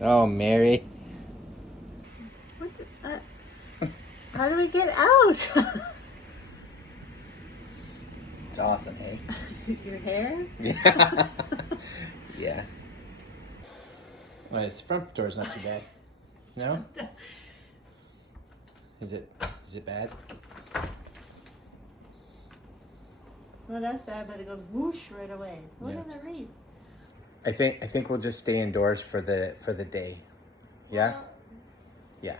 Oh, Mary. What how do we get out? It's awesome, hey? Your hair? Yeah. Yeah. Well, this front door's not too bad. No? Is it bad? It's not as bad, but it goes whoosh right away. What Yeah. did I read? I think we'll just stay indoors for the day. Yeah? Well, Yeah.